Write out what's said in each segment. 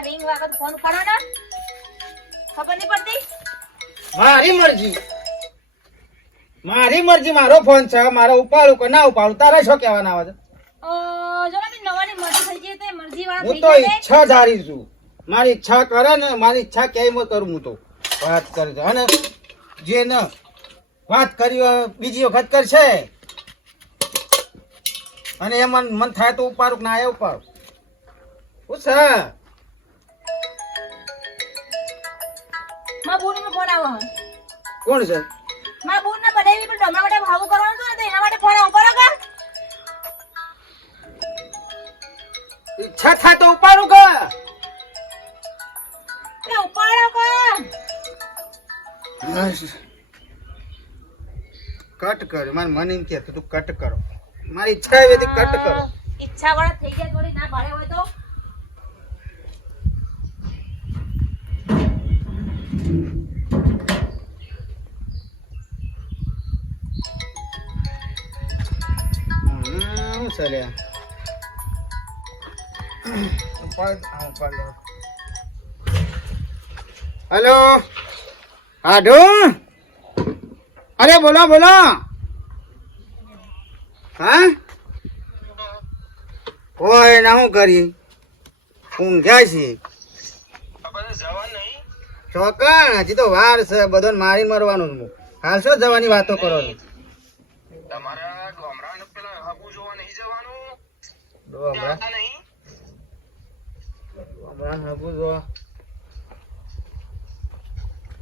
આ ring વાગત phone કરો ને ખબર નહીં પડતી. મારી મરજી મારો ફોન છે મારો ઉપાડું કે ના ઉપાડું તારે શું કહેવાના આવે છે જો ને નવાની મરજી થઈ ગઈ તે મરજી વાળા હું થઈ તો જાય ઈચ્છા ધારી છું મારી ઈચ્છા કરે ને મારી ઈચ્છા ક્યાંય કરું હું તો વાત કરે છે અને જે ન વાત કરી હોય બીજી વખત કરશે અને એ મન થાય તો ઉપાડું કે ના એ ઉપાડું શું છે માં બોન નો ફોન આવો કોણ છે માં બોન ને બનાવી પણ તમારા માટે ભાવું કરવાનું હતું ને તો એના માટે ફોન આવો કરો કા ઈચ્છા થાય તો ઉપાડું કે એ ઉપાડો કા કટ કર મને મને એમ કે તું કટ કરો મારી ઈચ્છા એવી હતી કટ કરો ઈચ્છા વાળા થઈ ગયા થોડી ના ભાડે હોય તો ચાલ્યા હેલો આઢો અરે બોલો બોલો હા કોઈ ના શું કરી ઊંઘ્યા છીએ ચોકણ હજી તો વાર છે બધો મારી મરવાનું છે. હાલ શું જવાની વાતો કરો છો તમારા ગોમરાને પેલા હાબુ જોવા નહીં જવાનું હમણાં હાબુ જોવા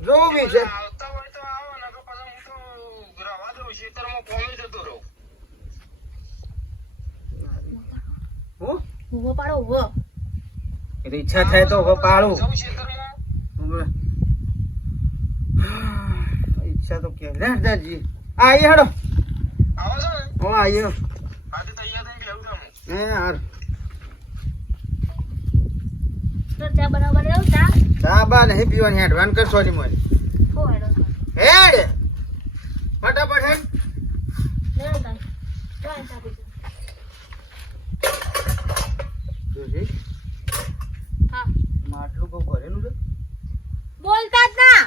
જોવું બી છે આવતા હોય તો આવો ને તો પછી હું તો રવા દઉં ખેતરમાં કોમી જતો રહું હું ઉભો પાડો ઉભો એ તો ઈચ્છા થાય તો હવે પાડું જઉં ખેતરમાં હવે ઈચ્છા તો કે દાદાજી આઈ હેડો આવો છો ને હું આયો આજે તૈયાર થઈને બેહું છું હે હાર તો ચા બનાવવા રહ્યો ચા ચા બા નહીં પીવાની હેડવાન કર સોરી મોરી હો હેડો હેડ ફટાફટ હેડ લેડો તા ચા ચા પીજો જોજી હા માટલું બહુ ભરેલું છે બોલતા જ ના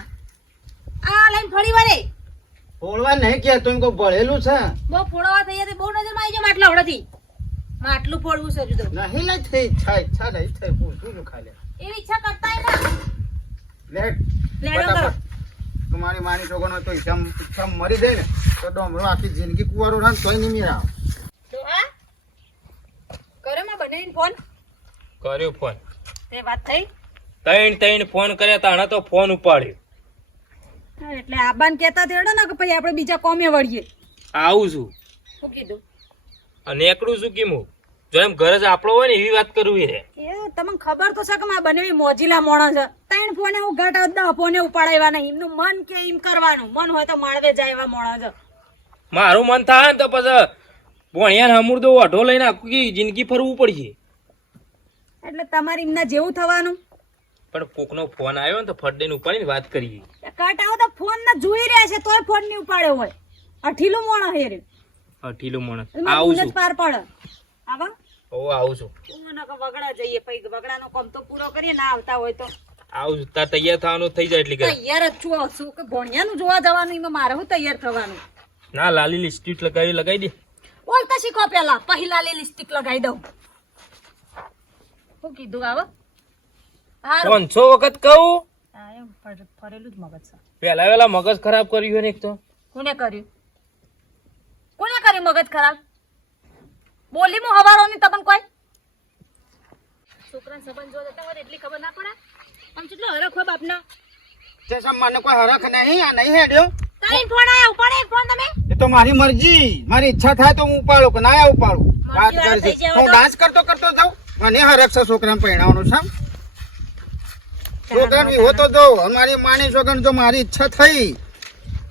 આ લઈને ફરી વારે ફોડવા નહીં કે તું કોઈ ભરેલું છે બહુ ફોડવા થઈ જતી બહુ નજર માં આવી જાય માટલા હવડાથી માટલું ફોડવું છે હજુ તો નહીં લઈ થઈ ઈચ્છા નહીં થઈ પૂછું છું ખાલી એવી ઈચ્છા કરતા ના લેટ લેડો કરો તમારી માની છોકરો તો ઈચ્છા મરી જાય ને તો ડોમરો આખી જિંદગી કુવારો રહે તોય નહીં મેળાવ તો આ કરે માં બનાવીને ફોન કર્યો ફોન તે વાત થઈ ત્રણ ફોન કર્યા તા તો ફોન ઉપાડ્યો હા, એટલે આબાન કહેતા તેડો ને કે પછી આપણે બીજા કોમે વળીએ આવું છું શું કીધું અને એકડું શું કીમું જો એમ ઘર જ આપણો હોય ને એવી વાત કરવી રે એ તમને ખબર તો છે કે મારા બનેવી મોજીલા મોણસ છે ત્રણ ફોને હું ઘટ 10 ફોને ઉપાડાવ્યા નહીં એમનું મન કે એમ કરવાનું મન હોય તો માળવે જાય એવા મોણસ છે મારું મન થાય ને તો પછી ભણ્યા હમુરદો ઓઢો લઈને આખી જિંદગી ફરવું પડશે એટલે તમારે એમના જેવું થવાનું પણ કોકનો ફોન આવ્યો ને તો ફટદઈને ઉપાડીને વાત કરીએ કટ આવો તો ફોન ને જોઈ રહ્યા છે તોય ફોન નહીં ઉપાડ્યો હોય અઠીલું મોણસ હે રે અઠીલો માણસ એમાં આવું ભૂલ જ છું પાર પડે આવા ઓ આવું છું વગડા જઈએ પછી વગડાનો કામ તો પૂરો કરીએ ના આવતા હોય તો આવું છું તાર તૈયાર થવાનું થઈ જાય એટલી ઘરે તૈયાર જ છું શું કે ભણિયાનું જોવા જવાનું એમાં મારે હું તૈયાર થવાનું ના લાલી લિપસ્ટિક લગાવી દે બોલતા શીખો પેલા પહેલા લિપસ્ટિક લગાવી દઉં શું કીધું આવો હારું 500 વખત કહું હા એમ ફરેલું જ મગજ છે પેલા મગજ ખરાબ કર્યું હોય ને એક તો કોને કર્યું મગજ ખરાબ બોલી હું હવારોની તપન કોઈ છોકરાને સંબંધ જો જતા હોય એટલી ખબર ના પડે આમ કેટલો હરખ હોય બાપના તે સમ મને કોઈ હરખ નહીં આ નહીં હેડ્યો તારી ફોન આયા ઉપાડે એક ફોન તમે એ તો મારી મરજી મારી ઈચ્છા થાય તો હું ઉપાડું કે ના ઉપાડું વાત મરજી વાળા કરી થઈ જાય હું તો? ડાન્સ કરતો જાઉં મને હરખ છે છોકરાને પહેણાવવાનું છે છોકરાને હોતો જાઉં અમારી માની છોકરાને જો મારી ઈચ્છા થઈ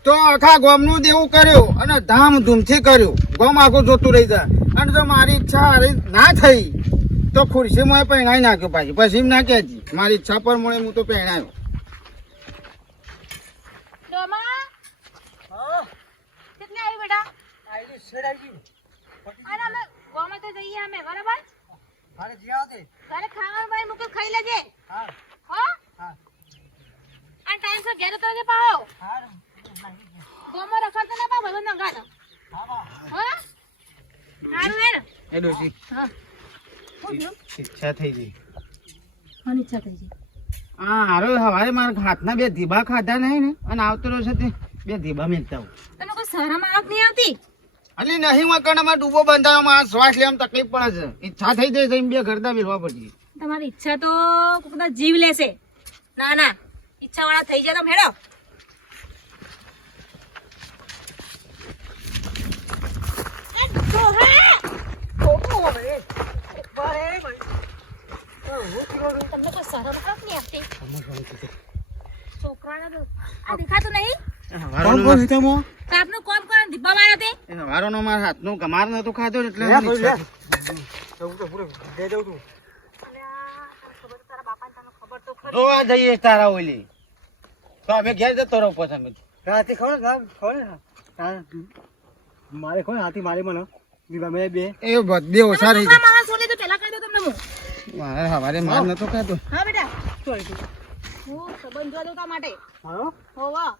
તો આખા ગામનું દેવું કર્યું અને ધામધૂમથી કર્યું ગામ આખું જોતું રહી જાય અને જો મારી ઈચ્છા ના થઈ તો ખુરશીમાં પહેણાઈ નાખ્યો પછી એમ ના કહેજી મારી ઈચ્છા પર મળે હું તો પહેણાયો ડોમા કેટલી આવી બેટા અને અમે ગામે તો જઈએ અમે બરાબર તારે ખાવાનું ભાઈ મૂકે ખાઈ લેજે હો આ ટાઈમ સર ઘેર તો જે પાવો ગોમો રખડતો ના પા ભાઈ નંગાતો હો હારું હે ને એ ડોશી હા હું થયું ઈચ્છા થઈ ગઈ હા ઈચ્છા થઈ ગઈ હા હારો હવારે મારા હાથના 2 ધીબા ખાધા નહીં ને અને આવતો રહ્યો છે તે 2 ધીબા મેકતા હું તને કોઈ શરમ આવક નહીં આવતી અલી નહીં મકાનમાં ડૂબો બંધાયો માં શ્વાસ લેવામાં તકલીફ પડે છે ઈચ્છા થઈ જાય છે એમ 2 ઘરડા મિલવા પડશે તમારી ઈચ્છા તો કોકનો જીવ લેશે ના ના ઈચ્છા વાળા થઈ જાય તો હેડો એ તો હે તમને કોઈ શરમ આવક નહીં આવતી છોકરાને તો આ દેખાતું નહીં આપનું કોમ કોણ દીપા માર્યો તે વારોનો મારા હાથનો ગમાર નતો ખાધો એટલે અને આ તને ખબર તારા બાપાને તને ખબર તો ખરી જોવા જઈએ તારા ઓલી તો અમે ઘેર જતો રહો પછી અમે રાતે મારે કોણ હાથી મારી મને બે બે એ બે ઓછા રહી છોકરા મારા છોલે તો પહેલા કહી દો તમને હું મારે હવારે માર નતો ખાધો હા બેટા હું સંબંધ જોવા દઉં તા માટે હા હોવા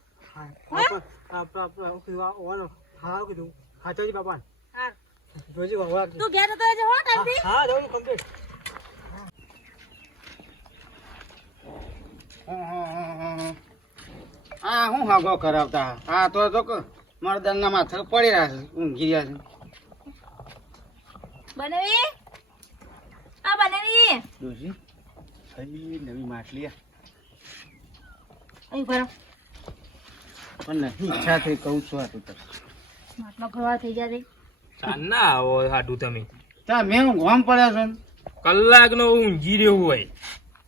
હા કીધું હા જોજી બાપા હા જોજી બાપા તું ઘેર જતો રહેજે હો ટાઈમથી હા જોજી કમ્પ્લીટ હા હું હાગો કરાવતા હા તો મરદનના માથે પડી રહ્યા છે ઊંઘી રહ્યા છે બનાવી આ બનાવી ડોશી કઈ નવી માટલી અહીં ભરો પણ નહીં ઈચ્છા થઈ કહું છું આ તું માટલો ભરવા થઈ જાય ચાલ ના આવો હાડું તમે ત્યાં મેં ગોમ પડ્યા છો ને કલાક નો ઊંઘી રહ્યું હોય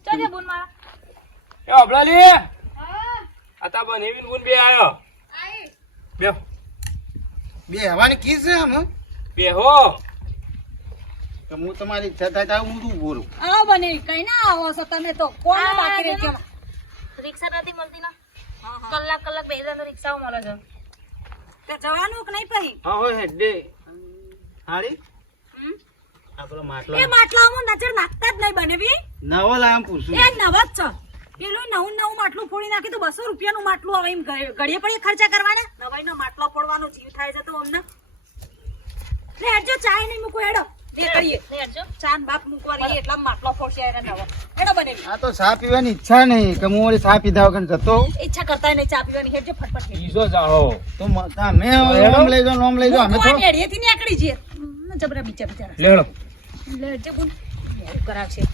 ચાલે બોલ મારા એ અબલા લે આ તા બનેવીન ગુણ બે આયો બે બે હવાની કી છે આમ બે હો તો હું તમારી ઈચ્છા થાય તો હું શું બોલું આવો બનાવી કઈ ના આવો છો તમે તો કોણ બાકી રહી ગયો રિક્ષા નથી મળતી ના કલાક બે જણ રિક્ષાઓ મળે છે તે જવાનું કે નહીં પછી હા હોય હેડે હાડી આ પેલો માટલો એ માટલામાં નજર નાખતા જ નહીં બનાવી નવો લામ પૂછું એ નવ જ છે પેલું નવું માટલું ફોડી નાખી તો 200 રૂપિયાનું માટલું હવે એમ ઘડીએ પડીએ ખર્ચા કરવાના નવાઈનો માટલો ફોડવાનો જીવ થાય છે તો અમને લે હેડજો ચાય નહીં મૂકો હેડો દે કરીએ લે હેડજો ચાન બાપ મૂકવા રહી એટલા માટલો ફોડશે એને નવો હેડો બનાવી આ તો ચા પીવાની ઈચ્છા નહીં કે હું વળી ચા પીધા વગર જતો ઈચ્છા કરતા નહીં ચા પીવાની હેડજો ફટફટ હેડજો ઈસો જાઓ તો તમે લોમ લઈ જાઓ લોમ લઈ જાઓ અમે તો હેડીએથી નીકળી જઈએ જબરા બિચારા લેડો લે હેડજો બોલ કરાવશે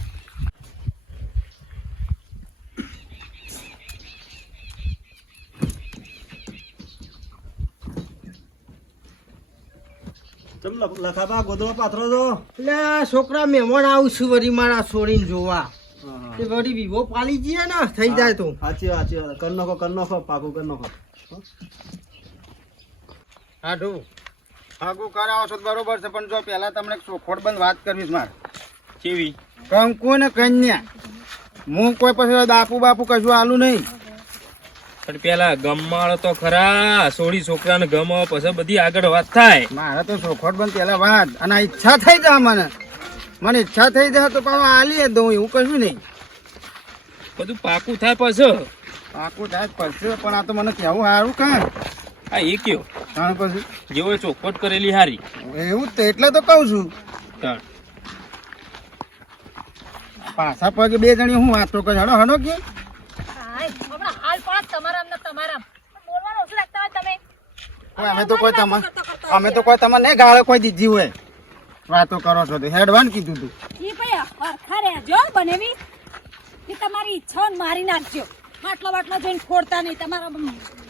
ચમ લખાબા ગોદડો પાથરો તો એટલે આ છોકરા મહેમાન આવું છું વળી મારા છોડીને જોવા તે વળી વિવો પાલી જઈએ ને થઈ જાય તો સાચી વાત કર નાખો પાકું કર નાખો હાડું આગું કરાવો છો તો બરોબર છે પણ જો પહેલા તમને ચોખોટ બંધ વાત કરવી છે મારે કેવી કંકુ ને કન્યા હું કોઈ પછી બાપુ કશું આલું નહીં પણ પેલા ગમાળો તો ખરા સોળી છોકરાને ગમ પછી બધી આગળ વાત થાય મારે તો ચોખોટ બંધ પેલા વાત અને આ ઈચ્છા થઈ જાય મને ઈચ્છા થઈ જાય તો પાછું આલી દઉં એવું કશું નહીં બધું પાકું થાય પછી પાકું થાય પડશે પણ આ તો મને કેવું સારું કાં આ એ કયો કારણ પછી જેવો ચોખવટ કરેલી હારી એવું જ તો એટલે તો કહું છું તાણ. પાછા પગે બે જણી હું વાતો કરે હડો કે હમણાં હાલ પણ તમારા બોલવાનું ઓછું રાખતા હોય તમે અમે તો કોઈ તમને નહીં ગાળો કોઈ દીધી હોય વાતો કરો છો તો હેડવાન કીધું તું ઈ ભાઈ હરખા રહેજો બનેવી કે તમારી ઈચ્છા હોય ને મારી નાખજો માટલો જોઈને ફોડતા નહીં તમારા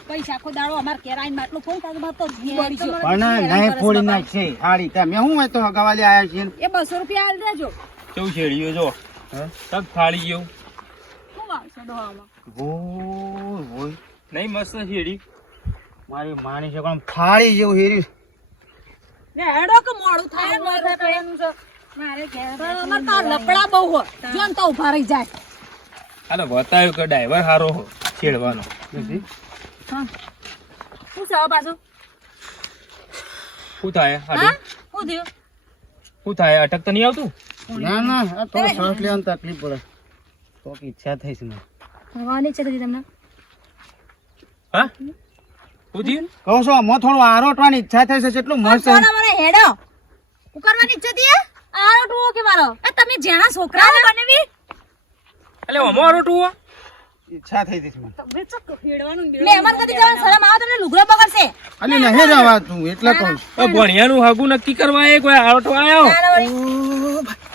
પૈસા આખો દાડો અમાર કેરાઈને માટલું ફોડતા તો બળી ગયો પણ નહીં ફોડી નાખશે હાડી તમે શું હોય તો હગાવાલે આવ્યા છીએ એ 200 રૂપિયા હાલ દેજો કેવું શેડ્યું જો તક થાળી જેવું શું વાવશે ડોહામાં હોય નહીં મસ્ત શેડી મારી માની છે પણ થાળી જેવું હેરી ને હેડો કે મોડું થાય મારે ઘેર અમાર તો લપડા બહુ હોય જોન તો ઉભા રહી જાય હાલો બતાવ્યું કે ડ્રાઈવર હારો હો છેડવાનો હા શું છે પાછું શું થાય હા હાડું શું થયું શું થાય અટક તો નહીં આવતું ના ના આ થોડો શ્વાસ લેવાની તકલીફ પડે તો ઈચ્છા થઈ છે મને ભગવાનની ઈચ્છા થતી તમને હા શું થયું કહો છો આમાં થોડું આરોટવાની ઈચ્છા થઈ છે એટલું મસ્ત કોણ અમારે હેડો ઉકરવાની ઈચ્છા હતી આરો ટુઓ કે મારો એ તમે જેણા છોકરા બનેવી એટલે અમારો ટુવો ઈચ્છા થઈ હતી મને મહેમાન કદી જવાનું શરમ આવે તમને લુગડો બગડશે અને નહીં જવા તું એટલે કહું છું ભણિયાનું હગું નક્કી કરવા એ કોઈ આરોટો આવ્યો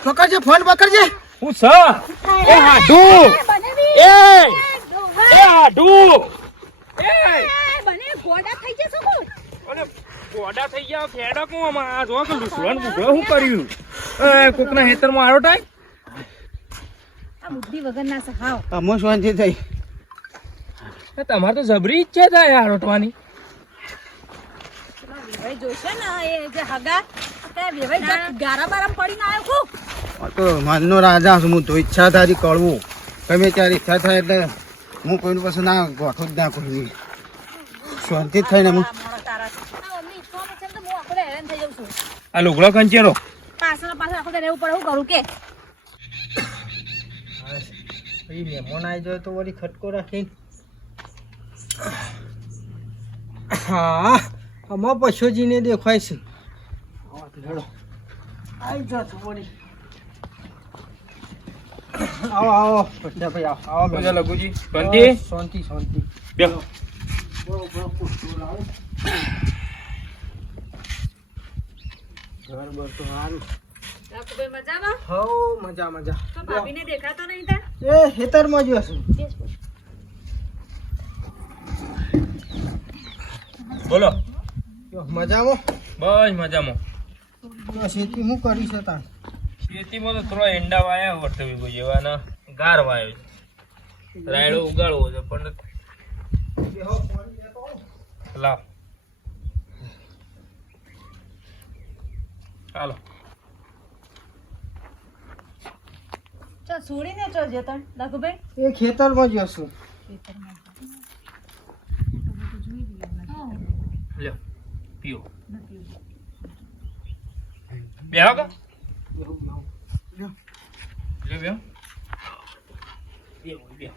પકડજે ફોન પકડજે હું છ એ હાડુ એ હાડુ એ બને ગોડા થઈ જશે કોણ અને ગોડા થઈ ગયા ફેડા કો આમાં આ જો કે લુસવાન બુઢો હું કર્યું એ કોકના હેતરમાં આરોટાય આ બુદ્ધિ વગર ના સહાવ અમો શાંતિ થઈ તમારે તો જબરી ઈચ્છા થાય આરોટવાની ભાઈ જોશે ને એ જે હગા તે વેવાઈ ગારા બારામ પડીને આવ્યો કો આ તો મનનો રાજા છું હું તો ઈચ્છા તારી કળવું ગમે ત્યારે ઈચ્છા થાય એટલે હું કોઈનું પાસે ના ગોઠો જ ના કોઈ શાંતિ જ થઈને હું મમ્મી ઈચ્છા છે તો હું આખો હેરાન થઈ જાઉં છું આ લુગડો કંચેરો પાછળ આખો રહેવું પડે હું કરું કે મહેમાન આવી જાય તો વળી ખટકો રાખીને હા આમાં પશુજીને દેખાય છે આવી જાઓ છો વળી આવો આવો ભાઈ આવો આવો મજા બેન. લગુજી બંધી શાંતિ શાંતિ બેહો ઘર બર તો સારું ભાઈ મજામાં હો મજા મજા તો ભાભીને દેખાતો નહીં તા એ ખેતરમાં જ હશું બોલો મજામાં બસ મજામાં ખેતી હું કરી છે તાર ખેતીમાં તો થોડા એંડા વાયા વર્તવી કોઈ જેવાના ગાર વાયો છે રાયડો ઉગાડવો છે પણ લાવ ચાલો ચાલ છોડીને ચો જતન લખુભાઈ એ ખેતરમાં જ હશું લ્યો પીઓ બેહો કે લ્યો બેહો બેહો બેહો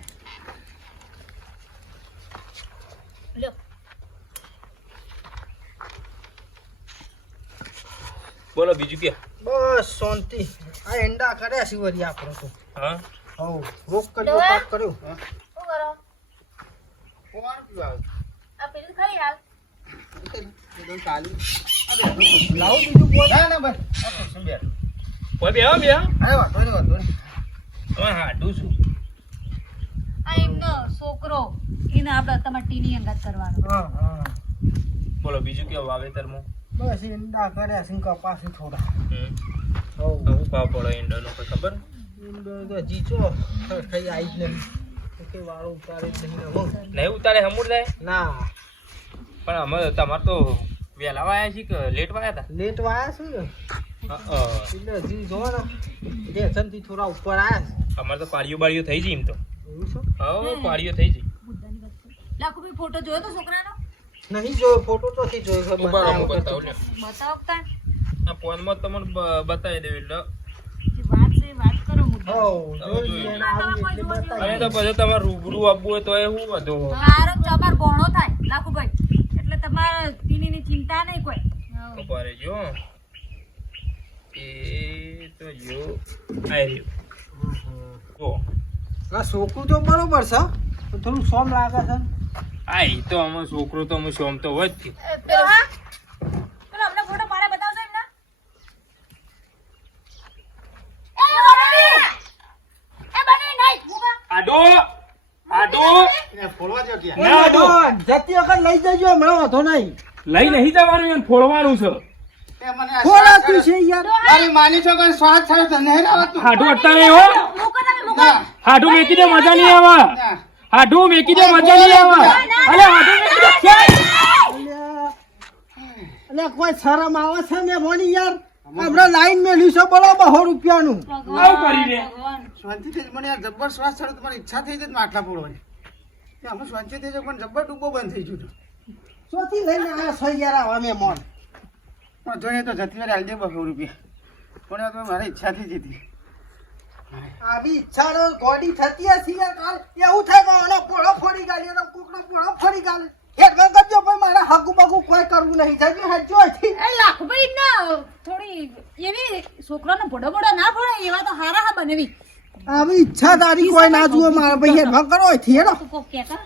લ્યો બોલો બીજું કે બસ શાંતિ આ એંડા કર્યા છે વળી આપણે તો હા હવ રોક કર્યો પાક કર્યો શું કરો આ પેલું ખરી હાલ લાવો બીજું બોલ ના ના બસ કોઈ બેહો બેહો અરે વાંધો નહીં વાંધો નહીં હવે હાડું છું આ એમનો છોકરો એને આપણે તમારે ટીની અંગાત કરવાનો હા હા બોલો બીજું કે વાવેતરમાં બસ એંડા કર્યા છે ને કપાસ છે થોડા હવ હવ ભાવ પડે ઈંડાનો કોઈ ખબર એંડો તો જીચો કઈ આવી જ નહીં કે વાળો ઉતારે જ નહીં હવે નહીં ઉતારે હમુર જાય ના પણ અમે તમારે તો વહેલા વાયા છે કે લેટ વાયા હતા લેટ વાયા છે ને એટલે હજી જો ને રેશનથી થોડા ઉપર આવ્યા છે અમારે તો પાળીઓ બાળીઓ થઈ જઈ એમ તો એવું છે હવે પાળીઓ થઈ જઈ લખુભાઈ ફોટો જોયો તો છોકરાનો નહીં જોયો ફોટો તો થી જોયો બતાવો બતાવ્યો બતાવો લ્યો. બતાવો તા આ ફોનમાં તમને બતાવી દેવું એટલે જે વાત છે વાત કરો મુદ્દો હવ જોઈ લઈને આવી એટલે બતાવી અને તો પછી તમારે રૂબરૂ આપવું હોય તો એ શું બધું મારો જબર ઘણો થાય લખુભાઈ એટલે તમારે ટીનીની ચિંતા નહીં કોઈ ખબર જો એ તો જો આઈ રહ્યો જો આ છોકરું તો બરોબર છે પણ થોડું સોમ લાગે છે આ ઈ તો અમે છોકરો તો અમે શોમ તો હોય જ છે. પેલો હા પેલો અમને ફોટો પાડે બતાવજો એમને એ બની નહીં ભૂકા આડો આડો ફોડવા દો ત્યાં ના આડો જતી વખત લઈ જજો હમણાં વાંધો નહીં લઈ નહીં જવાનું એને ફોડવાનું છે એ મને આ થોડા શ્વાસ તું છે યાર મારી માની છો કે શ્વાસ થયો તો નહીં રાવતું હાડું અટતા નહીં હો મૂકો તમે મૂકો ના હાડું મેકી દે મજા નહીં આવે ના હાડું મેકી દે મજા નહીં આવે અલે હાડું મેકી દે ક્યાં? એટલે કોઈ શરમ આવે છે ને મોની યાર હમણાં લાઈન મેલ્યું છે બોલો 200 રૂપિયાનું આવું કરી દે શાંતિ થઈ મને યાર જબ્બર શ્વાસ ચડ્યો તો મને ઈચ્છા થઈ જાય માટલા ફોડવાની અમે શાંતિ થઈ જાય પણ જબ્બર ડૂબો બંધ થઈ ગયું ચોથી લઈને આવ્યા છે યાર આવા મેં મોન પણ જોઈએ તો જતી વાર આવી દે 200 રૂપિયા પણ આ તો મારી ઈચ્છા થઈ જતી આવી ઈચ્છા તો ગોડી થતી હશે યાર કાલ એવું થાય કે આનો પોળો ફોડી ગાલ્યો તો કોકનો પોળો ફોડી ગાલે હેડમાં કરજો ભાઈ મારા હાગુ બાગુ કોઈ કરવું નહીં જજો હેડજો અહીંથી. એ લાખભાઈ ના થોડી એવી છોકરાનો ભોડો ભોડો ના પડે એવા તો હારા હા બનેવી. આવી ઈચ્છા તારી કોઈ ના જુઓ મારા ભાઈ હેડમાં કરો અહીંથી હેડો. તું કોક કહેતા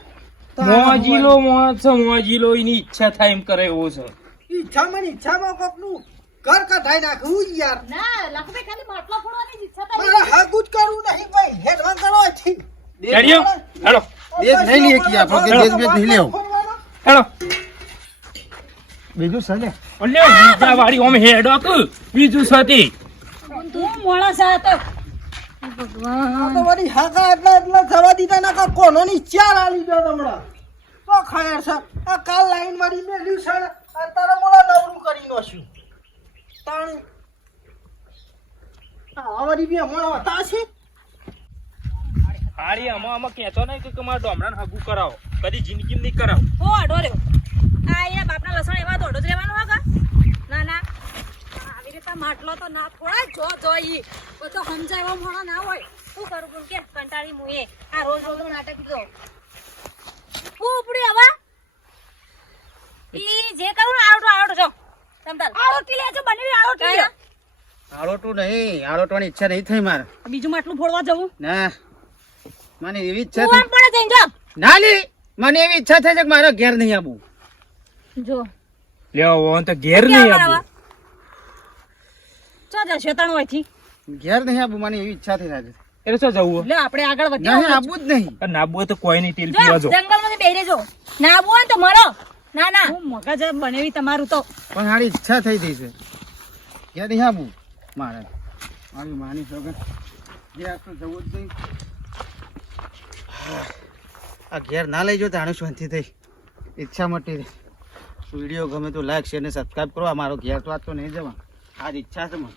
મોજીલો મોજ છે મોજીલો એની ઈચ્છા થાય એમ કરે એવો છે. ઈચ્છામાં ને ઈચ્છામાં કોકનું ઘર કઢાઈ નાખવું યાર. ના લાખભાઈ ખાલી માટલા ફોડવાની જ ઈચ્છા થાય. મારા હાગુ જ કરવું નહીં ભાઈ હેડમાં કરો અહીંથી. હેડ્યો હેડો દેશ નહીં લઈએ કે આપણો કે દેશ બેસ નહીં લેવો. હેડો બીજું સલે ઓલે બીજા વાળી ઓમ હેડો કે બીજું સતી તું મોળા સા તો આ ભગવાન તો વળી હાગા એટલા થવા દીધા ના કા કોનો ની ચાર આલી દો હમણાં તો ખબર છે આ કાલ લાઈન વાળી મેલ્યું છે અત્યારે મોળા નવરું કરી નોશું તાણી આ વળી બી હમણાં હતા છે. હારી આમાં કહેતો નહીં કે મારા ડોમરાને હગું કરાવો કદી જિંદગીમાં નહીં કરાવો. ઓ અડો રહ્યો આ એના બાપના લસણ એવા દોડો જ રહેવાનું હોગા. ના ના આવી રીતે માટલો તો ના ફોડાય જો ઈ બધો સમજાય મોણો ના હોય. શું કરું પણ કે કંટાળી મુએ આ રોજ રોજ નાટક દીધો હું ઉપડી હવે ઈ જે કરું ને આવડો જો તમતાલ આળોટી લેજો બનેવી આળોટી લ્યો. આળોટું નહીં આળોટવાની ઈચ્છા નહીં થઈ મારે. બીજું માટલું ફોડવા જવું ના મને એવી ઈચ્છા તું આમ થઈ પડે જઈને જો ના લી મને એવી ઈચ્છા થઈ છે કે મારા ઘેર નહીં આવવું. જો લ્યો ઓન તો ઘેર નહીં આવું. ચો જા શેતાણ હોયથી ઘેર નહીં આવવું મને એવી ઈચ્છા થઈ છે. એટલે શું જવું લે આપણે આગળ નહીં વધીએ આવવું જ નહીં. નાબુ હોય તો કોઈ નહીં તેલ જો પીવા જો. જંગલમાં બેહી રહેજો ના આવું હોય ને તો મરો. ના ના હું મગજ બનેવી તમારું તો પણ મારી ઈચ્છા થઈ ગઈ છે ઘેર નહીં આવવું મારે. મારી માની સોગન ઘેર તો જવું જ નહીં. આ ઘેર ના લઈ જો તાણે શાંતિ થઈ ઈચ્છા મટી રહી. વિડીયો ગમે તો લાઈક શેર ને સબસ્ક્રાઈબ કરો. અમારો ઘેર તો આજ તો નહીં જવા આજ ઈચ્છા છે મને.